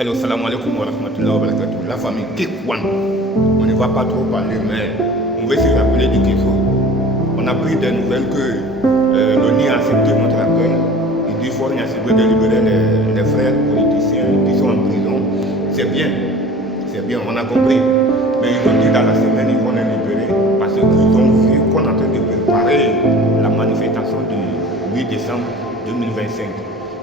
Alors, salam alaikum wa rahmatullahi wa barakatuh. La famille Kekwan, on ne va pas trop parler, mais on va se rappeler de quelque chose. On a pris des nouvelles que l'ONU a accepté notre appel. Il dit qu'il faut accepter de libérer les frères politiciens qui sont en prison. C'est bien, on a compris. Mais ils ont dit dans la semaine, ils vont les libérer parce qu'ils ont vu qu'on est en train de préparer la manifestation du 8 décembre 2025.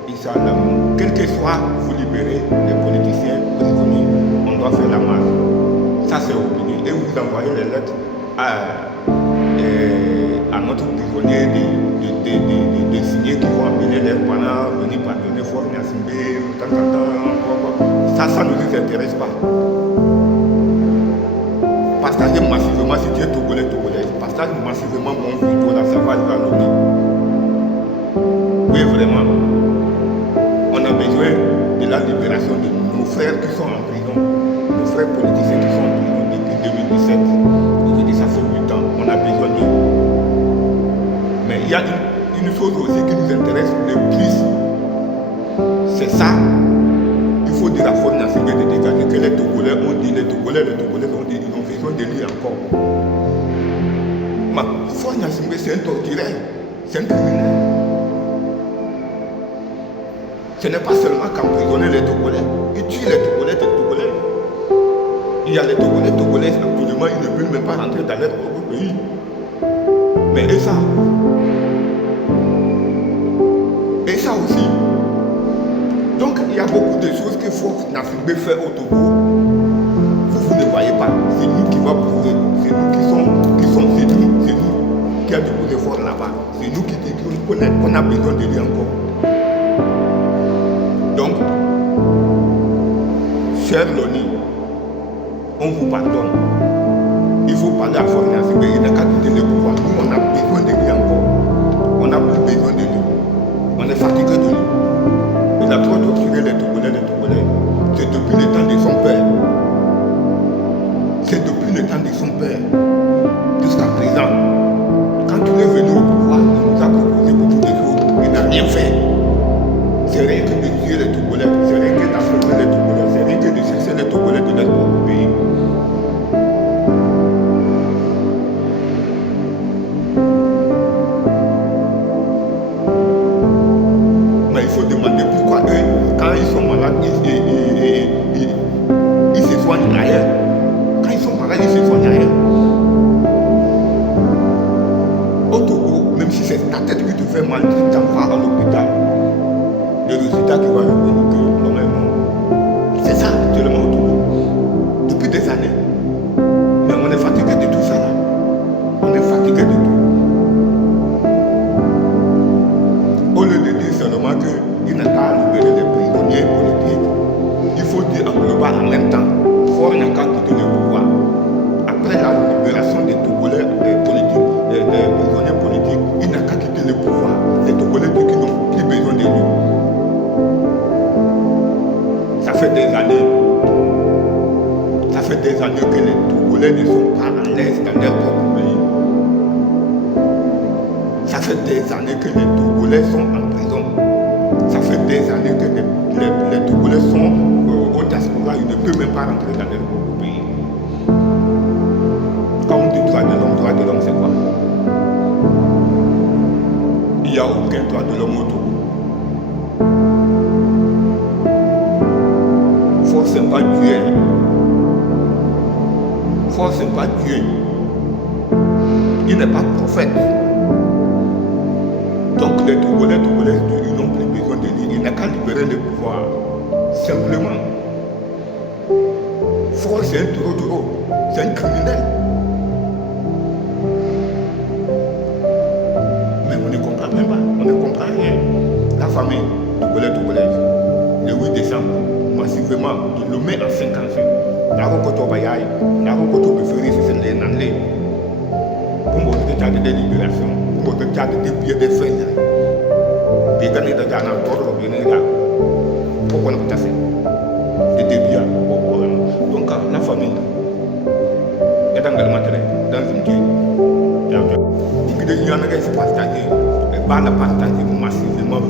Inch'Allah, quel que soit, vous libérez les politiciens prisonniers, on doit faire la marche. Ça c'est obligé. Et vous envoyez les lettres à notre prisonnier de signer qui vont amener leurs parents, venir pardonner, Fort Gnassingbé, ça ne nous intéresse pas. Partagez massivement si tu es Togolais. Partage massivement mon vidéo là, ça va aller à l'ONU. Oui, vraiment. On a besoin de la libération de nos frères qui sont en prison, nos frères politiciens qui sont en prison depuis 2017. Je dis ça fait 8 ans, on a besoin d'eux. Mais il y a une chose aussi qui nous intéresse le plus, c'est ça. Il faut dire à Fort Gnassingbé de dégager que les Togolais ont dit, les Togolais ont dit, ils ont besoin de lui encore. Mais Fort Gnassingbé, c'est un torturé, c'est un criminel. Ce n'est pas seulement qu'emprisonner les Togolais, ils tuent les Togolais. Il y a les Togolais actuellement, ils ne veulent même pas rentrer dans leur propre pays. Mais et ça aussi. Donc il y a beaucoup de choses que Fort Gnassingbé fait au Togo. Vous ne voyez pas. C'est nous qui va prouver. C'est nous c'est nous qui a déposé Fort là-bas. C'est nous qui disons qu'on a besoin de lui encore. Donc, cher l'ONU, on vous pardonne. Il faut parler à Fort Gnassingbé, il n'a qu'à quitter le pouvoir. Nous, on a besoin de lui encore. On n'a plus besoin de lui. On est fatigué de lui. Il a trop torturé les Togolais. C'est depuis le temps de son père. Jusqu'à présent. Quand il est venu au pouvoir, il nous a proposé beaucoup de choses. Il n'a rien fait. C'est rien que de tuer les Togolais, c'est rien que d'affronter les Togolais, c'est rien que de chercher les Togolais de leur propre pays. Mais il faut demander pourquoi eux, quand ils sont malades, ils se soignent ailleurs. Quand ils sont malades, ils se soignent ailleurs. Au Togo, même si c'est ta tête qui te fait mal, tu t'en vas à l'hôpital. Le résultat qui va revenir que l'homme est mort. C'est ça actuellement au Togo. Depuis des années. Mais on est fatigué de tout ça là. On est fatigué de tout. Au lieu de dire seulement qu'il n'a qu'à libérer les prisonniers politiques, il faut dire en global en même temps. Fort n'a qu'à quitter le pouvoir. Après la libération des Togolais politiques, des prisonniers politiques, il n'a qu'à quitter le pouvoir. Les Togolais qui n'ont plus besoin de lui. Ça fait des années que les Togolais ne sont pas à l'aise dans leur propre pays. Ça fait des années que les Togolais sont en prison. Ça fait des années que les Togolais sont au diaspora, ils ne peuvent même pas rentrer dans leur propre pays. Quand on dit droit de l'homme, c'est quoi? Il n'y a aucun droit de l'homme au Togo. Force n'est pas Dieu. Force n'est pas Dieu. Il n'est pas prophète. Donc les Togolais, ils n'ont plus besoin de lui. Il n'a qu'à libérer le pouvoir. Simplement. Force, c'est un taureau. C'est un criminel. Mais on ne comprend même pas. On ne comprend rien. La famille Togolais, le 8 décembre, massivement, de le mettre en 5 ans. La rencontre au Bayaï, la rencontre au Beferi, c'est les Nanlais. Pour moi, c'est un de libération. Pour moi, c'est un de pieds de feu. Des gagnés de Ghana, d'autres bien là. Pourquoi on a fait des débuts? Donc, la famille est dans le matériel, dans une queue. Il y a un gars qui se partage, et pas la partager massivement.